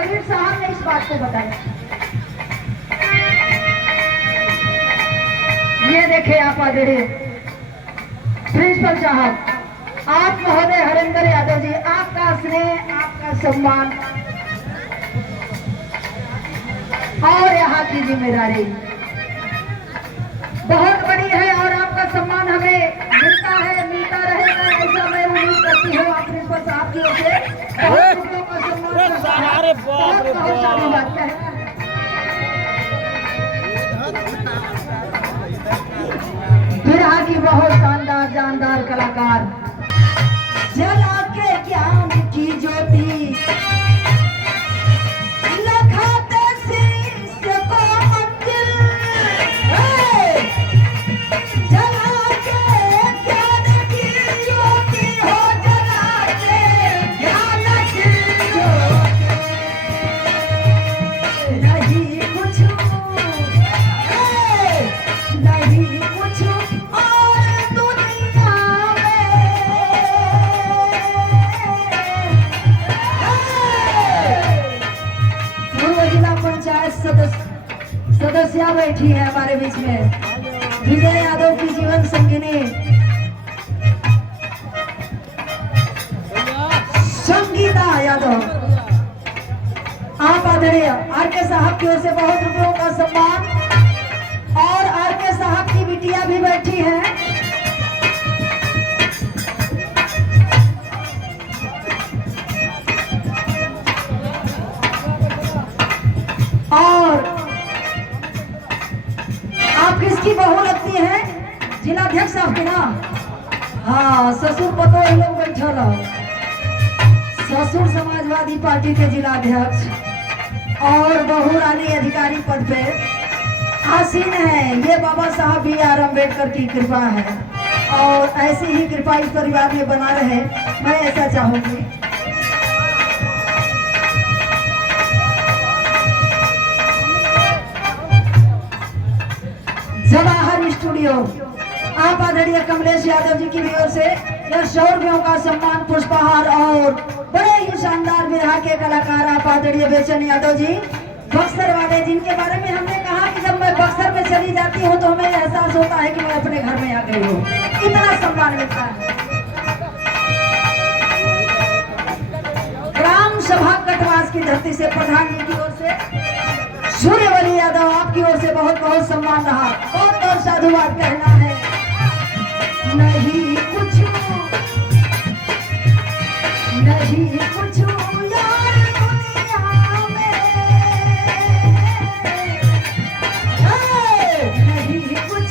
कबीर साहब ने इस बात को बताया। ये देखे आप आदरणीय प्रिंसिपल साहब, आप महोदय हरेंद्र यादव जी, आपका स्नेह, आपका सम्मान और यहाँ की जिम्मेदारी बहुत बड़ी है और आपका सम्मान हमें मिलता है, मिलता रहेगा, ऐसा मैं उम्मीद करती हूँ। आप प्रिंसिपल साहब की ओर से बहुत रुपयों का सम्मान, बहुत सारी बातें हैं। बिरहा की बहुत शानदार जानदार कलाकार, जला के ज्ञान की ज्योति लखाते शीश को मंजिल, जला के ज्ञान की ज्योति हो, जला के ज्ञान की ज्योति, नहीं कुछ, नहीं कुछ और दुनिया में, पूर्व जिला पंचायत सदस्या बैठी है हमारे बीच में, विजय यादव की जीवन संगिनी संगीता यादव। आप आदरणीय आर के साहब की ओर से बहुत रुपयों का सम्मान, और आर के साहब की बिटिया भी बैठी है। और आप किसकी बहू लगती हैं? जिलाध्यक्ष आपके ना? हाँ, ससुर पतो ये लोग बैठल हो। ससुर समाजवादी पार्टी के जिलाध्यक्ष और बहू रानी अधिकारी पद पे आसीन है। ये बाबा साहब बी आर अम्बेडकर की कृपा है और ऐसी ही कृपा इस परिवार में बना रहे, मैं ऐसा चाहूंगी। जवाहर स्टूडियो, आप आदरणीय कमलेश यादव जी की भी ओर से यह 100 रुपयों का सम्मान, पुष्पहार और बड़े ही शानदार बिरहा के कलाकार आप आदरणीय बेचन यादव जी बक्सर वाले, जिनके बारे में हमने कहा कि जब मैं बक्सर में चली जाती हूँ तो हमें एहसास होता है कि मैं अपने घर में आ गई हूँ, इतना सम्मान मिलता है। ग्राम सभा कटवास की धरती से प्रधान जी की ओर से सूर्यवली यादव, आपकी ओर से बहुत बहुत सम्मान रहा, बहुत बहुत साधुवाद कहना है। नहीं कुछ, नहीं कुछ यार दुनिया में, नहीं कुछ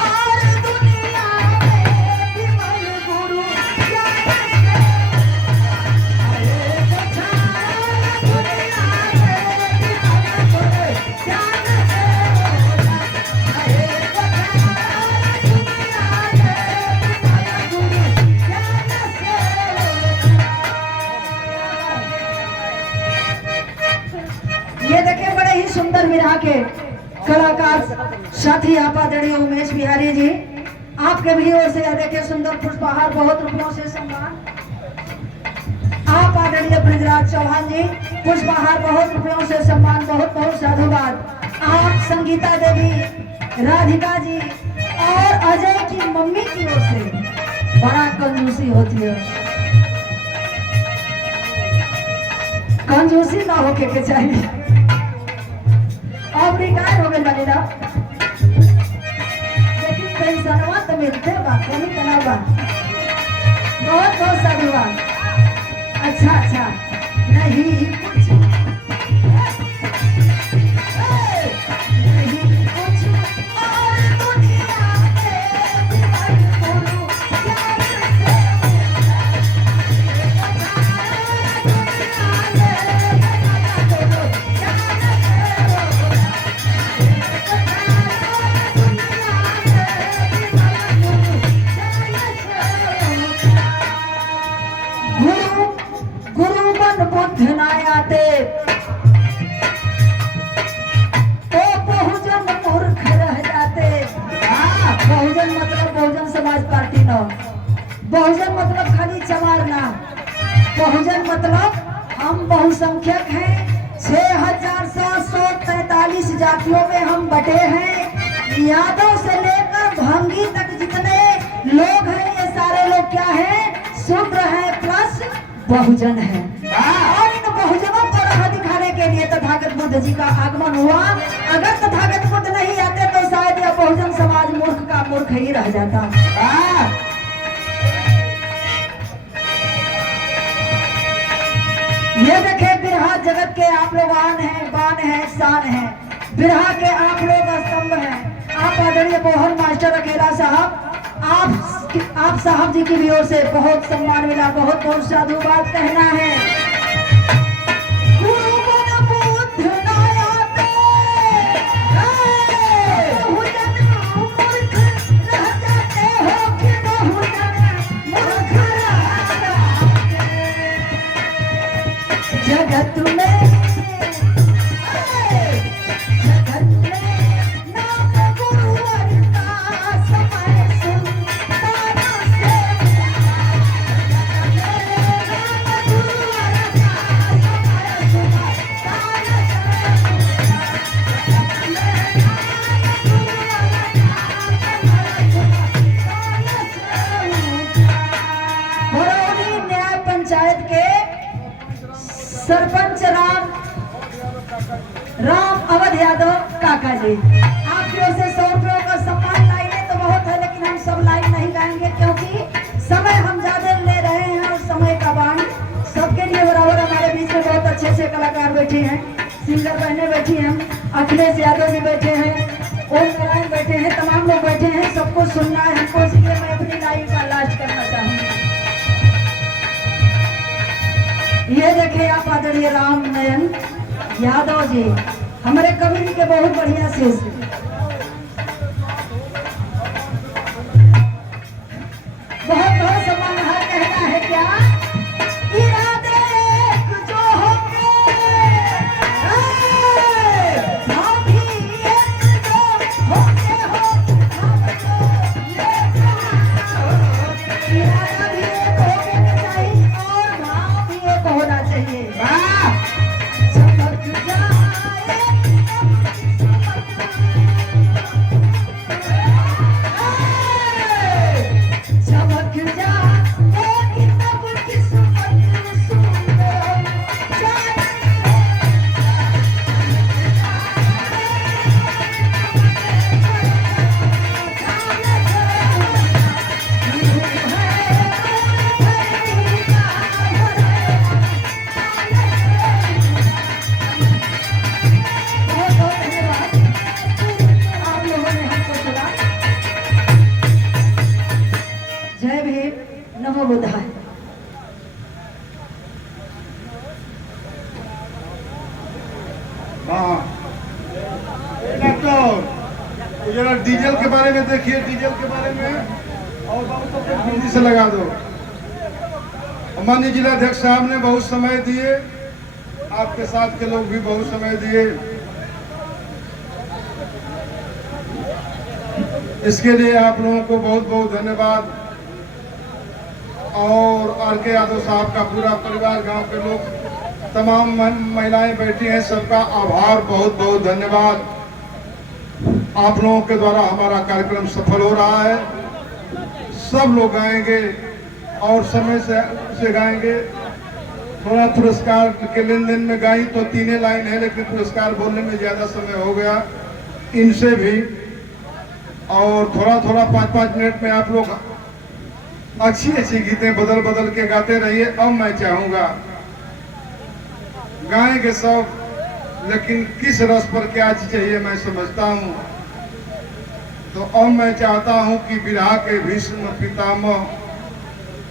और दुनिया में, विमल गुरु सुंदर विरहा के कलाकार साथी आप आदरणीय उमेश बिहारी जी, आपके भी ओर से देखे सुंदर पुष्पहार, बहुत रुपयों से सम्मान। आप आदरणीय ब्रजराज चौहान जी, पुष्पहार, बहुत रुपयों से सम्मान, बहुत बहुत साधुवाद। आप संगीता देवी, राधिका जी और अजय की मम्मी की ओर से बड़ा कंजूसी होती है, कंजूसी ना होके के चाहिए। अब रिटायर हो गए लगेगा, लेकिन पेंशनवा तो मिलते बा, कमी तनाव बा। बहुत बहुत साधुवाद। अच्छा अच्छा, नहीं कुछ, नहीं कुछ और दुनिया में, बोलो बुद्ध न आते तो बहुजन मूर्ख रह जाते। हाँ, बहुजन मतलब बहुजन समाज पार्टी न, बहुजन मतलब खाली चमार ना, बहुजन मतलब हम बहुसंख्यक हैं 6,743 जातियों में हम बटे हैं। यादव से लेकर भंगी तक जितने लोग हैं ये सारे लोग क्या हैं? शूद्र हैं प्लस बहुजन है। और इन बहुजनों को राह दिखाने के लिए तथागत बुद्ध जी का आगमन हुआ। अगर तथागत बुद्ध नहीं आते तो शायद यह बहुजन समाज मूर्ख का मूर्ख ही रह जाता। ये देखे बिरहा जगत के आप लोग आन हैं, बान है, शान है। बिरहा के आप लोग स्तंभ हैं। आप आदरणीय मोहन मास्टर अकेला साहब, आप साहब जी की भी ओर से बहुत सम्मान मिला। बहुत बहुत साधुवाद कहना है। जगत में नाम गुरुवर का समय सुनता से नाम गुरुवर का समय सुनता बरौनी न्याय पंचायत के सरपंच राम अवध यादव काका जी, आपकी ओर से 100 रुपयों का सम्मान। लाइनें तो बहुत है लेकिन हम सब लाइन नहीं गाएंगे क्योंकि समय हम ज्यादा ले रहे हैं और समय का बाण सबके लिए बराबर। हमारे बीच में बहुत अच्छे अच्छे कलाकार बैठे हैं, सिंगर बहने बैठी हैं, अखिलेश यादव जी बैठे हैं, ओम नारायण बैठे हैं, तमाम लोग बैठे हैं। सबको सुनना है हमको, इसलिए मैं अपनी लाइन का लास्ट करना चाहूँगी। ये देखे आप आदरणीय राम नयन यादव जी, हमारे कवि के बहुत बढ़िया शिष्य। बहुत बहुत सम्मानहार कहना है क्या? इरादे एक जो होंगे, हम भी एक जो होंगे हो, हम तो ये इरादा भी एक होना चाहिए और भाव भी एक होना चाहिए। चमक जाए चमक जाए तब किस्मत सुंदर जाए। बहुत बहुत धन्यवाद आप लोगों ने हमको सुना। जय भीम, नमो बुद्धाय। हाँ डॉक्टर, जरा डीजल के बारे में देखिए, डीजल के बारे में और हिंदी से लगा दो। माननीय जिलाध्यक्ष साहब ने बहुत समय दिए, आपके साथ के लोग भी बहुत समय दिए, इसके लिए आप लोगों को बहुत बहुत धन्यवाद। और आर.के. यादव साहब का पूरा परिवार, गांव के लोग, तमाम महिलाएं बैठी हैं, सबका आभार, बहुत बहुत धन्यवाद। आप लोगों के द्वारा हमारा कार्यक्रम सफल हो रहा है। सब लोग गाएंगे और समय से गाएंगे। थोड़ा पुरस्कार के लेन देन में गाई तो 3 लाइन है, लेकिन पुरस्कार बोलने में ज्यादा समय हो गया इनसे भी। और थोड़ा थोड़ा 5-5 मिनट में आप लोग अच्छी अच्छी गीतें बदल बदल के गाते रहिए। अब मैं चाहूंगा गाएंगे सब, लेकिन किस रस पर क्या चीज चाहिए मैं समझता हूँ। तो अब मैं चाहता हूँ कि बिरहा के भीष्म पितामह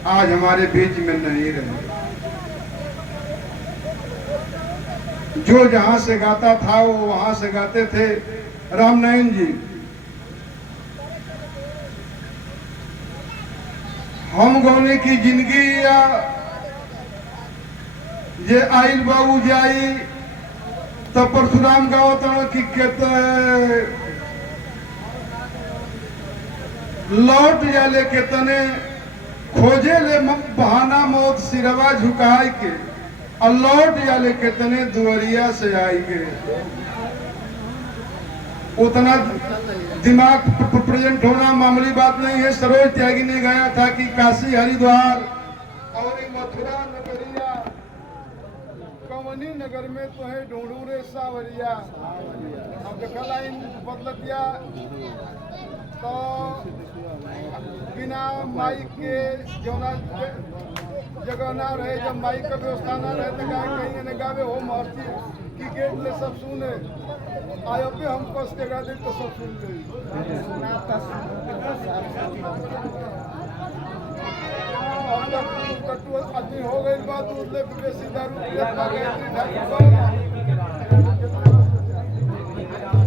आज हमारे बीच में नहीं रहे। जो जहां से गाता था वो वहां से गाते थे। रामनयन जी, हम गौने की जिंदगी या ये आइल बाबू जाई तो परशुराम गाँव की कहते लौट जाले के तने खोजे ले बहाना मौत सिरवा झुकाए के। अल्लौट याले कितने दुवरिया से आएंगे, उतना दिमाग प्रेजेंट होना मामूली बात नहीं है। सरोज त्यागी ने गाया था कि काशी हरिद्वार और मथुरा नगरिया, कवनी नगर में तो है ढूंढू रे सावरिया। अब देखा लाइन बदलतिया तो बिना माइक के जोना जगह ना रहे, जब माइक का व्यवस्था ना रहे तो गाय कहीं ने गावे हो महर्षि की गेट ले सब सुने आयो पे हम कस के गा दे तो सब सुन ले। अब तक कट्टू आदमी हो गई बात उतले बेसी दारू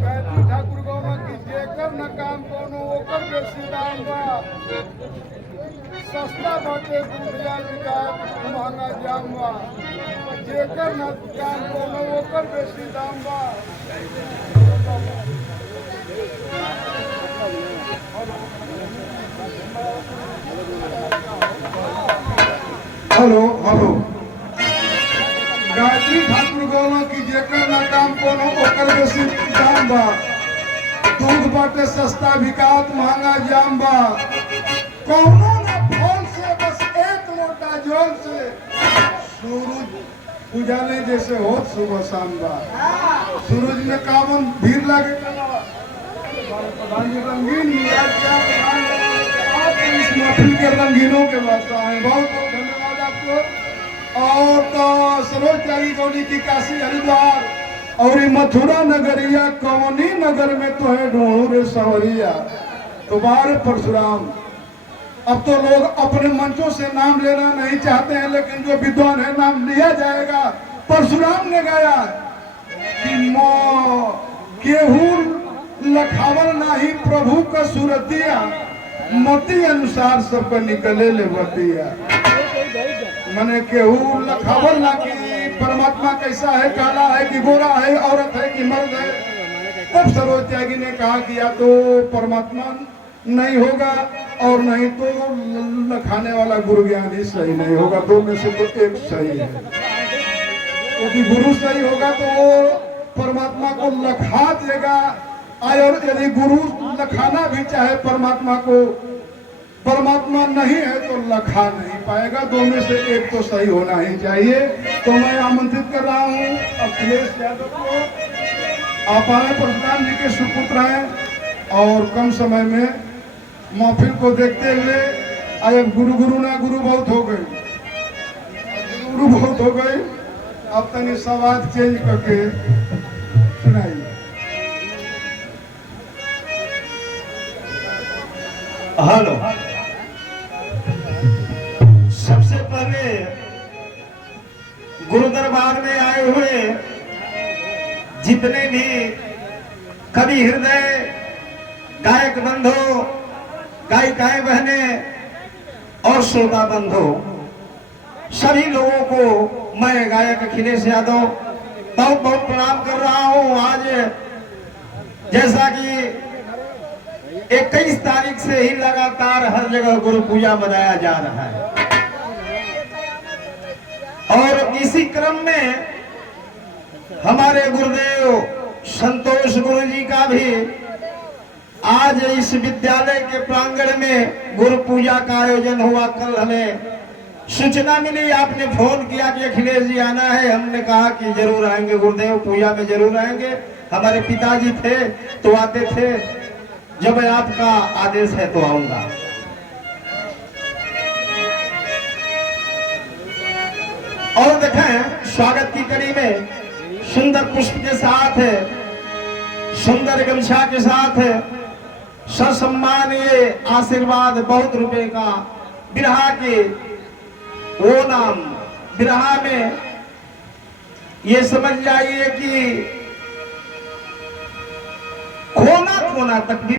गायत्री ठाकुर गौवा की जेकर न काम कोनो ओकर बेसी दाम बा, सस्ता बाटे दूधिया बिकात महंगा जाम बा, जेकर न काम कोनो ओकर बेसी दाम बा। हेलो हेलो, गायत्री ठाकुर गौवा की जेकर न काम कोनो ओकर बेसी दाम बा, दूध बाटे सस्ता बिकात महंगा जाम बा, कौनो न फल से बस एक लोटा जल से सूरज उजाले जैसे होत सुबह शाम बा। सूरज में कामन भीड़ लगे रंगीन आप इस महफिल के रंगीनों के बादशाह हैं। बहुत बहुत धन्यवाद आपको। और तो सरोज त्यागी गौरी की काशी हरिद्वार और मथुरा नगरिया, कवनी नगर में तो है ढूंढू रे सावरिया। तो बारे परशुराम, अब तो लोग अपने मंचों से नाम लेना नहीं चाहते हैं, लेकिन जो विद्वान है नाम लिया जाएगा। परशुराम ने गाया कि मो केहू लखावल नाही प्रभु का सूरतिया, मति अनुसार सबको निकले ले बतिया। मैंने केहू लखावल ना कि परमात्मा कैसा है, काला है कि गोरा है, औरत है कि मर्द है। तब सरोज त्यागी ने कहा कि या तो परमात्मा नहीं होगा और नहीं तो लखाने वाला गुरु ज्ञान ही सही नहीं होगा, दो में से तो एक सही है। यदि गुरु सही होगा तो वो परमात्मा को लखा देगा, और यदि गुरु लखाना भी चाहे परमात्मा को, परमात्मा नहीं है तो लखा नहीं पाएगा। दो में से एक तो सही होना ही चाहिए। तो मैं आमंत्रित कर रहा हूँ अखिलेश यादव को, आप आए परशुराम जी के सुपुत्र हैं और कम समय में महफिल को देखते हुए आज गुरु गुरु ना गुरु बहुत हो गई, गुरु बहुत हो गई। अब तनी सवाल चेंज करके सुनाइए। हेलो, सबसे पहले गुरु दरबार में आए हुए जितने भी कवि हृदय, गायक बंधु, गायिकाएं बहने और श्रोता बंधु, सभी लोगों को मैं गायक अखिलेश यादव बहुत बहुत प्रणाम कर रहा हूं। आज जैसा कि 21 तारीख से ही लगातार हर जगह गुरु पूजा मनाया जा रहा है और इसी क्रम में हमारे गुरुदेव संतोष गुरु जी का भी आज इस विद्यालय के प्रांगण में गुरु पूजा का आयोजन हुआ। कल हमें सूचना मिली, आपने फोन किया कि अखिलेश जी आना है, हमने कहा कि जरूर आएंगे गुरुदेव, पूजा में जरूर आएंगे। हमारे पिताजी थे तो आते थे, जब आपका आदेश है तो आऊंगा। और देखें, स्वागत की कड़ी में सुंदर पुष्प के साथ, सुंदर गमछा के साथ ससम्मान ये आशीर्वाद बहुत रुपए का बिरहा के वो नाम, बिरहा में ये समझ जाइए कि कोना कोना तक भी